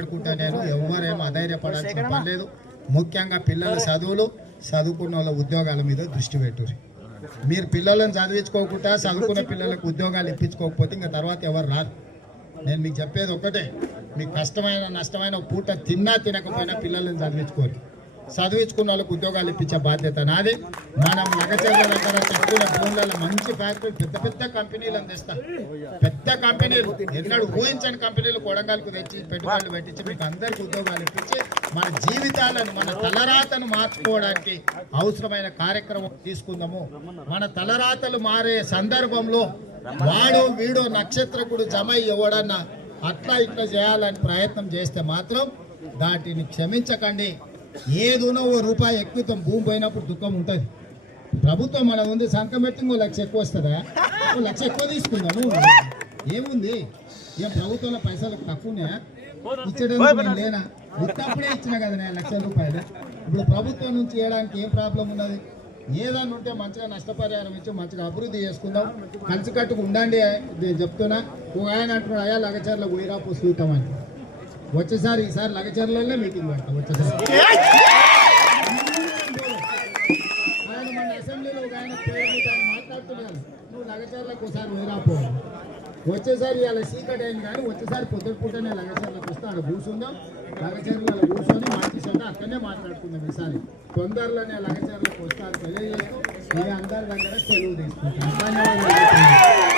ఆడుకుంటా నేను ఎవరేమో అధైర్యపడాల్సిన పని లేదు. ముఖ్యంగా పిల్లల చదువులు, చదువుకున్న వాళ్ళ ఉద్యోగాల మీద దృష్టి పెట్టుర్రి. మీరు పిల్లలను చదివించుకోకుండా చదువుకున్న పిల్లలకు ఉద్యోగాలు ఇప్పించుకోకపోతే ఇంకా తర్వాత ఎవరు రారు. నేను మీకు చెప్పేది ఒక్కటే, మీకు కష్టమైన నష్టమైన పూట తిన్నా తినకపోయినా పిల్లలను చదివించుకోరు. చదివించుకున్న వాళ్ళకు ఉద్యోగాలు ఇప్పించే బాధ్యత నాది. మనం నగచర్ల దగ్గర తక్కువ భూములలో మంచి ఫ్యాక్టరీ పెద్ద పెద్ద కంపెనీలను తెస్తాం. పెద్ద కంపెనీలు ఎన్నడూ ఊహించని కంపెనీలు కొడంగల్కు తెచ్చి పెట్టుబడులు పెట్టించి మీకు అందరికీ ఉద్యోగాలు ఇప్పించి మన జీవితాలను మన తలరాతను మార్చుకోవడానికి అవసరమైన కార్యక్రమం తీసుకుందాము. మన తలరాతలు మారే సందర్భంలో వాడు వీడు నక్షత్రకుడు జమ ఎవడన్నా అట్లా ఇట్లా చేయాలని ప్రయత్నం చేస్తే మాత్రం దాటిని క్షమించకండి. ఏదునో ఓ రూపాయి ఎక్కువ భూమి పోయినప్పుడు దుఃఖం ఉంటుంది. ప్రభుత్వం మన ఉంది సంకం పెట్టి 1 లక్ష ఎక్కువ వస్తుందా? 1 లక్ష ఎక్కువ తీసుకుందాము, ఏముంది? ఏం ప్రభుత్వంలో పైసలకు తక్కువనే ఇచ్చడానికి లేనా? ఉత్తప్పుడే ఇచ్చినా కదా 1 లక్ష రూపాయలు. ఇప్పుడు ప్రభుత్వం నుంచి ఇవ్వడానికి ఏం ప్రాబ్లం ఉన్నది? ఏదన్నా ఉంటే మంచిగా నష్టపరిహారం ఇచ్చి మంచిగా అభివృద్ధి చేసుకుందాం. కలిసికట్టుకు ఉండండి. నేను చెప్తున్నా, ఒక ఆయన అంటున్నాడు, అయ్యా లగచర్ల పోయిరాపు చూద్దామని. వచ్చేసారి ఈసారి లగచర్లలోనే మీటింగ్ పెడతాం. వచ్చేసారి ఆయన మన అసెంబ్లీలో ఒక ఆయన మాట్లాడుతున్నాను, నువ్వు లగచర్లకు ఒకసారి పోయిరాపో. వచ్చేసారి ఇలా సీకట్ అయింది కానీ వచ్చేసారి పొద్దుట పూటనే లగచర్లకు వస్తే అక్కడ కూర్చుందాం. లగచర్లలో కూర్చొని మార్చేసంటే అక్కడనే మాట్లాడుకుందాం. ఈసారి తొందరలోనే లగచర్లకు వస్తారు తెలియజేస్తూ మీ అందరి దగ్గర సెలవు తీసుకుంటాం. ధన్యవాదాలు.